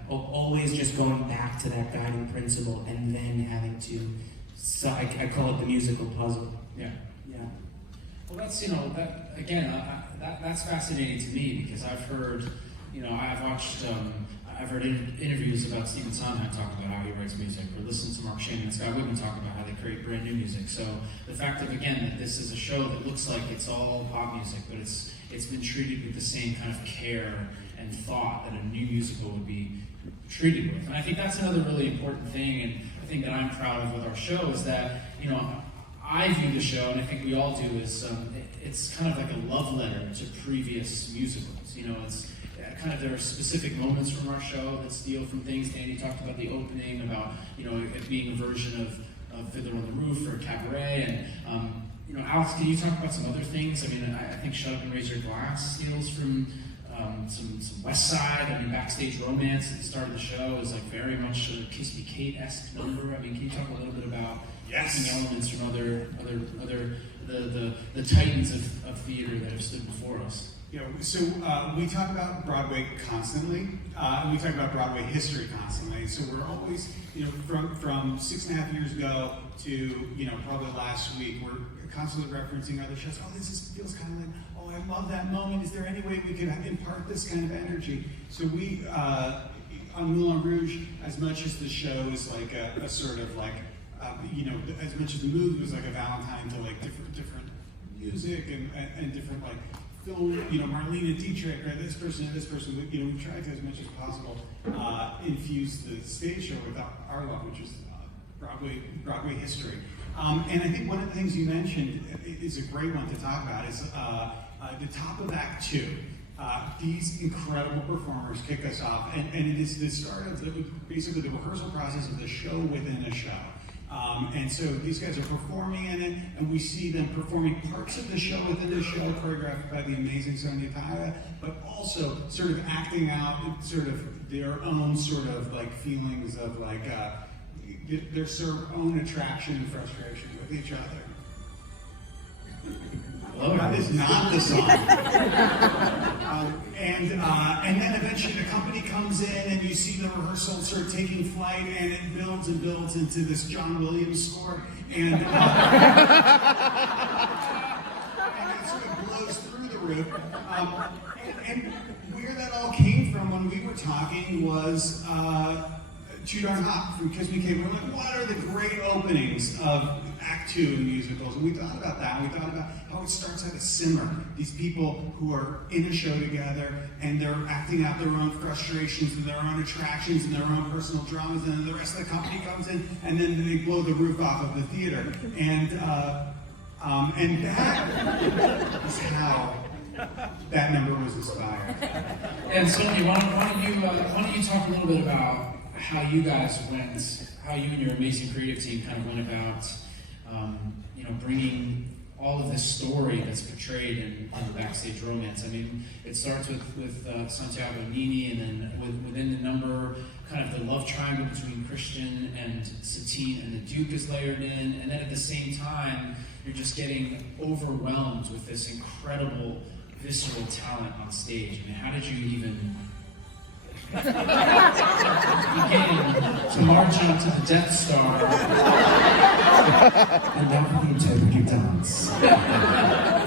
always just going back to that guiding principle, and then having to, so I call it the musical puzzle. Yeah. Yeah. Well, that's, you know, that again, that's fascinating to me, because I've heard, you know, I've watched, I've heard interviews about Stephen Sondheim talk about how he writes music, or listened to Mark Shane and Scott Whitman talk about how they create brand new music. So the fact that, again, that this is a show that looks like it's all pop music, but it's been treated with the same kind of care and thought that a new musical would be treated with. And I think that's another really important thing, and I think that I'm proud of with our show, is that, you know, I view the show, and I think we all do, is it's kind of like a love letter to previous musicals. You know, it's kind of, there are specific moments from our show that steal from things. Danny talked about the opening, about, you know, it being a version of Fiddler on the Roof or Cabaret, and you know, Alex, can you talk about some other things? I mean, I think Shut Up and Raise Your Glass steals from some West Side. I mean, Backstage Romance at the start of the show is like very much a Kiss Me Kate-esque number. I mean, can you talk a little bit about taking elements from other the titans of theater that have stood before us? Yeah, so we talk about Broadway constantly, and we talk about Broadway history constantly. So we're always, you know, from 6.5 years ago to, you know, probably last week, we're constantly referencing other shows. Oh, feels kind of like, oh, I love that moment. Is there any way we could impart this kind of energy? So we, on Moulin Rouge, as much as the show is like a sort of like, you know, as much as the movie was like a Valentine to like different music and different like film, you know, Marlene Dietrich or this person, you know, we've tried to, as much as possible, infuse the stage show with our love, which is Broadway history. And I think one of the things you mentioned is a great one to talk about is the top of Act 2. These incredible performers kick us off, and it is the start of basically the rehearsal process of the show within a show. And so these guys are performing in it, and we see them performing parts of the show within the show, choreographed by the amazing Sonia Taya, but also sort of acting out sort of their own sort of like feelings of like their sort of own attraction and frustration with each other. Oh, that is not the song. And then eventually the company comes in and you see the rehearsal sort of taking flight, and it builds and builds into this John Williams score, and it sort of blows through the roof. And where that all came from when we were talking was Too Darn Hot from Kiss Me Kate. We're like, what are the great openings of Act 2 in musicals? And we thought about that. We thought about how it starts at a simmer. These people who are in a show together and they're acting out their own frustrations and their own attractions and their own personal dramas, and then the rest of the company comes in and then they blow the roof off of the theater. And that is how that number was inspired. And Sonia, why don't you talk a little bit about how you guys how you and your amazing creative team kind of went about, you know, bringing all of this story that's portrayed in the Backstage Romance. I mean, it starts with Santiago Nini, and then within the number, kind of the love triangle between Christian and Satine, and the Duke is layered in, and then at the same time, you're just getting overwhelmed with this incredible visceral talent on stage. I mean, how did you even begin to march onto the Death Star? And now we interpret your dance. I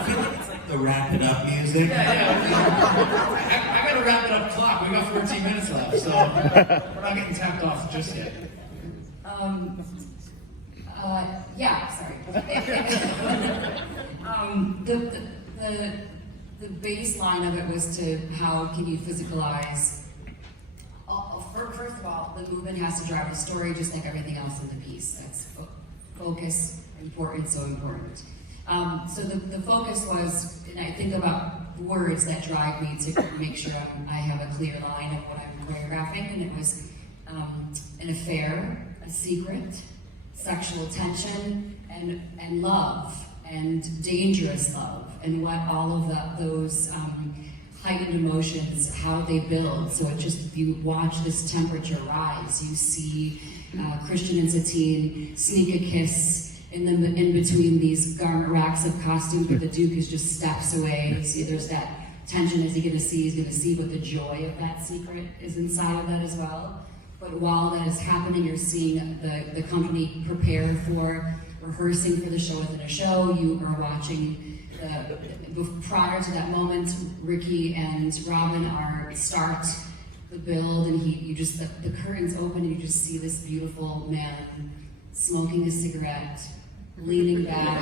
feel like it's like the wrap it up music. Yeah. I gotta wrap it up clock. We got 14 minutes left, so we're not getting tapped off just yet. Yeah, sorry. The baseline of it was to how can you physicalize. First of all, the movement has to drive the story just like everything else in the piece. That's focus, important, so important. So the focus was, and I think about words that drive me to make sure I have a clear line of what I'm choreographing, and it was an affair, a secret, sexual tension, and love, and dangerous love, and what all of those heightened emotions, how they build. So it just, you watch this temperature rise. You see Christian and Satine sneak a kiss in between these garment racks of costumes, but the Duke is just steps away. See, there's that tension. Is he going to see? He's going to see, but the joy of that secret is inside of that as well. But while that is happening, you're seeing the company prepare for rehearsing for the show within a show. You are watching prior to that moment, Ricky and Robin start the build, and the curtains open, and you just see this beautiful man smoking a cigarette, leaning back,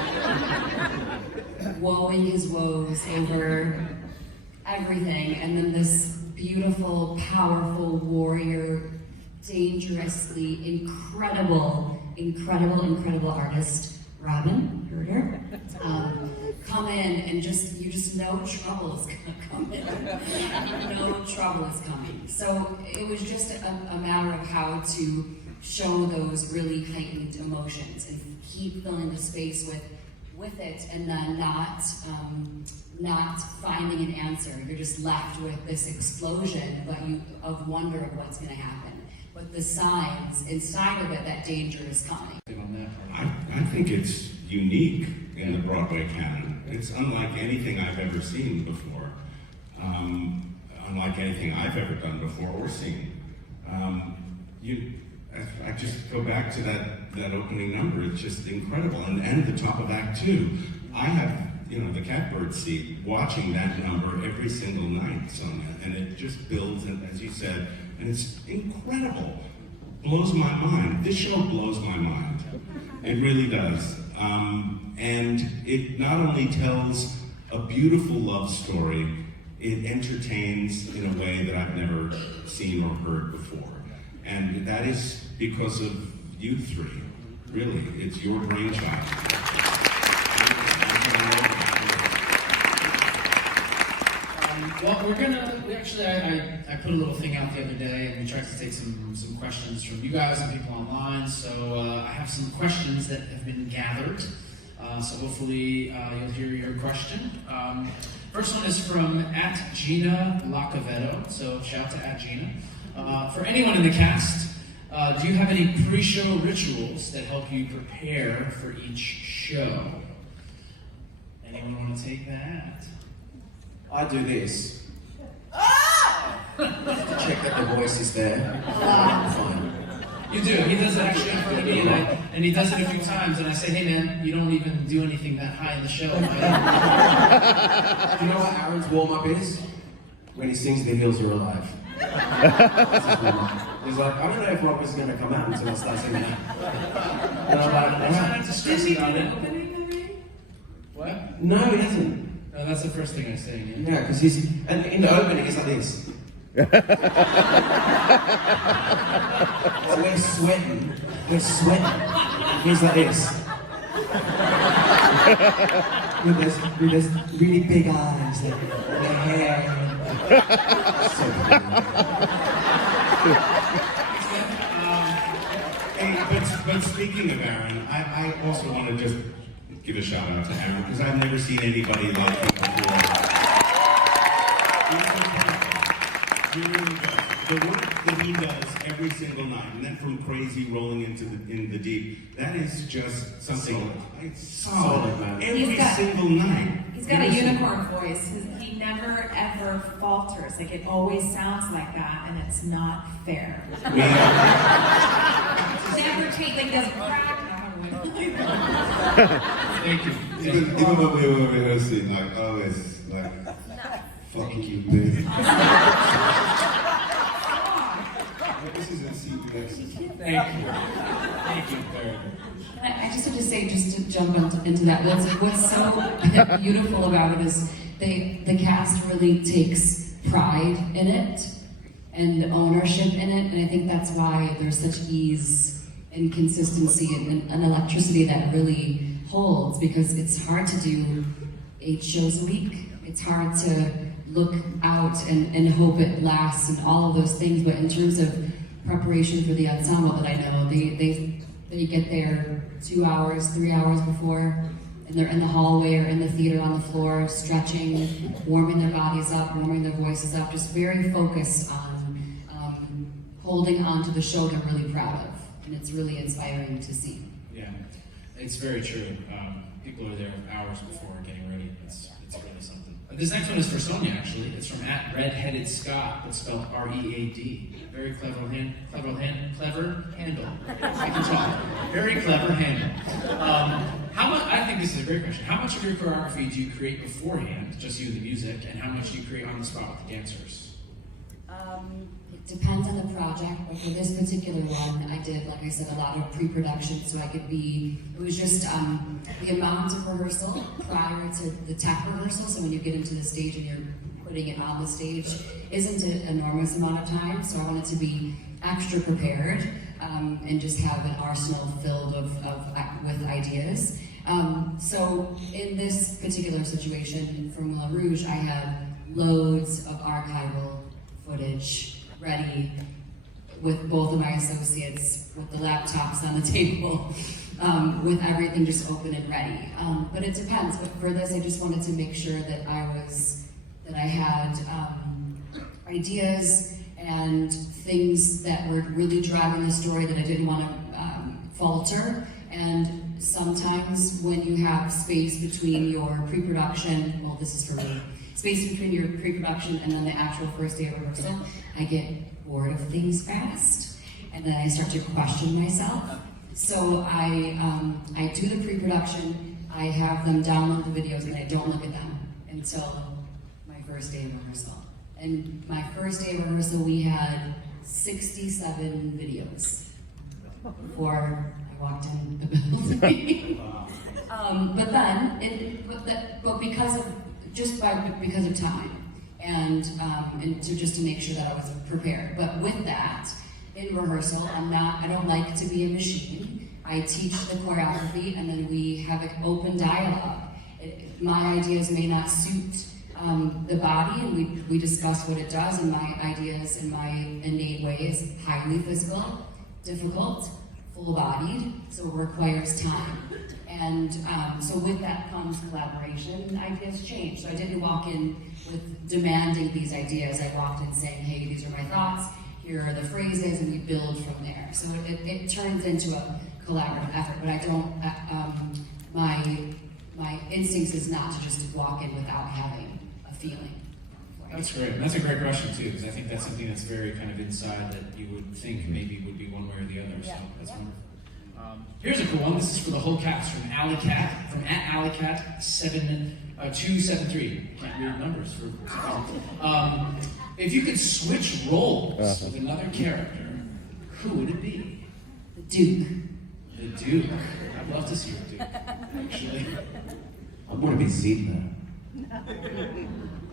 woeing his woes over everything, and then this beautiful, powerful warrior, dangerously incredible artist, Robin, heard her, come in, and you just know trouble is gonna come in. No trouble is coming. So it was just a matter of how to show those really heightened emotions and keep filling the space with it, and then not finding an answer. You're just left with this explosion, of wonder of what's gonna happen. But the signs inside of it, that danger is coming. I think it's unique in the Broadway canon. It's unlike anything I've ever seen before, unlike anything I've ever done before or seen. I just go back to that opening number. It's just incredible, and the top of Act 2. I have the catbird seat watching that number every single night, Sonia, and it just builds, and as you said, and it's incredible. Blows my mind. This show blows my mind. It really does. And it not only tells a beautiful love story. It entertains in a way that I've never seen or heard before. And that is because of you three. Really, it's your brainchild. Well, I put a little thing out the other day, and we tried to take some questions from you guys and people online. So I have some questions that have been gathered. So hopefully you'll hear your question. First one is from @Gina Lacavetto. So shout out to @Gina. For anyone in the cast, do you have any pre-show rituals that help you prepare for each show? Anyone want to take that? I do this. To check that the voice is there. Fine. You do. He does it actually in front of me, and he does it a few times. And I say, "Hey, man, you don't even do anything that high in the show." Do you know what Aaron's warm-up is? When he sings "The Hills Are Alive." He's like, I don't know if Rob is going to come out until I start singing that. And I'm like, I try not to stress Did it on he do it. the opening already? What? no, he hasn't. No, that's the first thing I say. Yeah. Yeah, because he's, and in the opening, it's like this. So we're sweating. He's like this. with this really big eyes, like the hair. So Hey, but speaking of Aaron, I also want to just give a shout out to Aaron because I've never seen anybody like him before. He really does. The work that he does every single night, and then from crazy rolling into the deep, that is just something. It's solid, man. Every single night. He's got a unicorn voice. He never ever falters. Like it always sounds like that, and it's not fair. Never take like doesn't crack. Thank you. Even when we were rehearsing, like always, like, fuck you, baby. This is a secret exercise. Thank you. Thank you very much. I just have to say, just to jump into that, what's so beautiful about it is the cast really takes pride in it and ownership in it, and I think that's why there's such ease and consistency and electricity that really holds, because it's hard to do 8 shows a week. It's hard to look out and hope it lasts and all of those things, but in terms of preparation for the ensemble that I know, they get there 2 hours, 3 hours before, and they're in the hallway or in the theater on the floor, stretching, warming their bodies up, warming their voices up, just very focused on holding on to the show they're really proud of. And it's really inspiring to see. Yeah, it's very true. People are there hours before getting ready. It's really something. This next one is for Sonia, actually. It's from @Redheaded Scott, but spelled R-E-A-D. Very clever handle. I can talk. Very clever handle. I think this is a great question. How much of your choreography do you create beforehand, just you and the music, and how much do you create on the spot with the dancers? It depends on the project, but for this particular one, I did, like I said, a lot of pre-production, so it was just the amount of rehearsal prior to the tech rehearsal, so when you get into the stage and you're putting it on the stage, isn't an enormous amount of time, so I wanted to be extra prepared and just have an arsenal filled with ideas. So in this particular situation for Moulin Rouge, I had loads of archival footage ready with both of my associates, with the laptops on the table, with everything just open and ready. But it depends. But for this, I just wanted to make sure that I had ideas and things that were really driving the story that I didn't want to falter. And sometimes when you have space between your pre-production, well, this is for me, space between your pre-production and then the actual first day of rehearsal, I get bored of things fast, and then I start to question myself. So I do the pre-production, I have them download the videos, and I don't look at them until my first day of rehearsal. And my first day of rehearsal, we had 67 videos before I walked in the building. But because of because of time. And just to make sure that I was prepared. But with that, in rehearsal, I don't like to be a machine. I teach the choreography, and then we have an open dialogue. My ideas may not suit the body, and we discuss what it does, and my ideas in my innate way is highly physical, difficult, full-bodied, so it requires time. And so with that comes collaboration, ideas change. So I didn't walk in with demanding these ideas. I walked in saying, hey, these are my thoughts, here are the phrases, and we build from there. So it turns into a collaborative effort, but I don't, my instincts is not to just walk in without having a feeling. That's great. That's a great question too, because I think that's something that's very kind of inside that you would think maybe would be one way or the other. So that's wonderful. Here's a cool one. This is for the whole cast from Alleycat, from @Alleycat273. Can't read numbers for. If you could switch roles with another character, who would it be? The Duke. The Duke. I'd love to see the Duke. Actually, I want to be Zidler.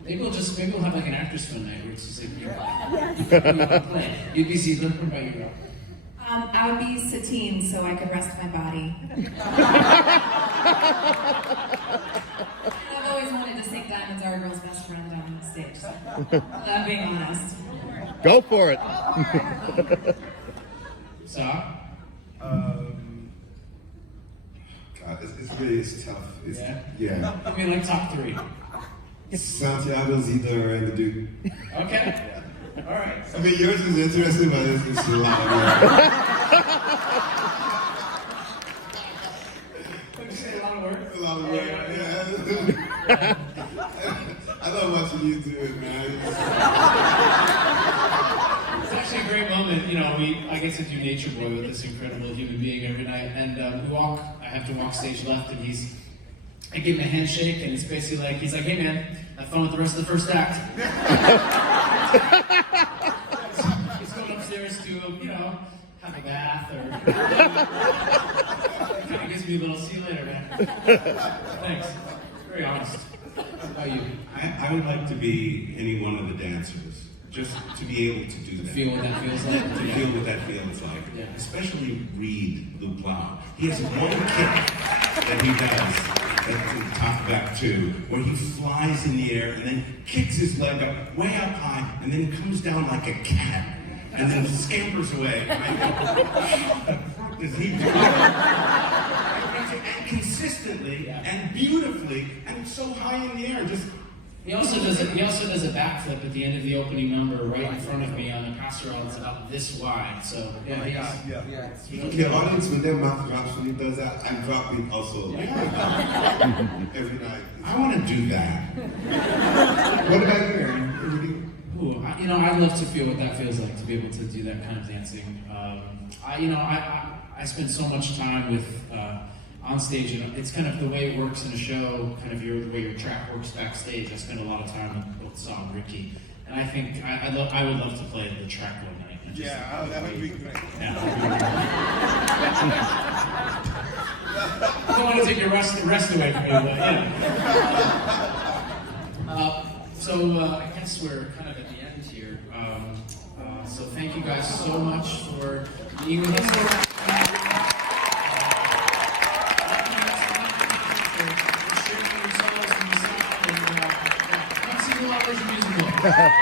maybe we'll have like an actors fun night where it's just like you'd be Zidler. What about you, Rob? I would be Satine so I could rest my body. I've always wanted to sing Diamonds Are a Girl's Best Friend on the stage, so I'm being honest. Go for it. Sa? God, it's tough. Yeah. I mean, like top 3. Santiago, Zidler, and the Duke. Okay. All right. I mean, yours is interesting, but it's a lot of Would you say a lot of work? a lot of work. Yeah. I love watching you do it, man. It's actually a great moment. You know, I get to do Nature Boy with this incredible human being every night, and I have to walk stage left, and I give him a handshake, and it's basically like, he's like, hey man, have fun with the rest of the first act. He's going upstairs to, have a bath, or it kind of gives me a little, see you later, man. Thanks. Very honest. How about you? I would like to be any one of the dancers, just to be able to do that. Feel what that feels like. To feel what that feels like. Yeah. Especially Reed Luke Lau. He has one kick that he does at the top back two, where he flies in the air and then kicks his leg up way up high and then comes down like a cat and then scampers away. And I go, does he do that? And consistently and beautifully and so high in the air, just. He also does a backflip at the end of the opening number right in front of me on a passerelle that's about this wide. So The audience, when their mouth drops when he does that, I'm dropping also. Every night. I want to do that. What about you? Ooh, I'd love to feel what that feels like to be able to do that kind of dancing. I spend so much time with on stage, and it's kind of the way it works in a show, kind of the way your track works backstage. I spend a lot of time with both Saw and Ricky, and I think I would love to play the track one night. Yeah, that would be great. Yeah. I don't want to take the rest away from you, but So I guess we're kind of at the end here. So thank you guys so much for being with us. BroadwayCon.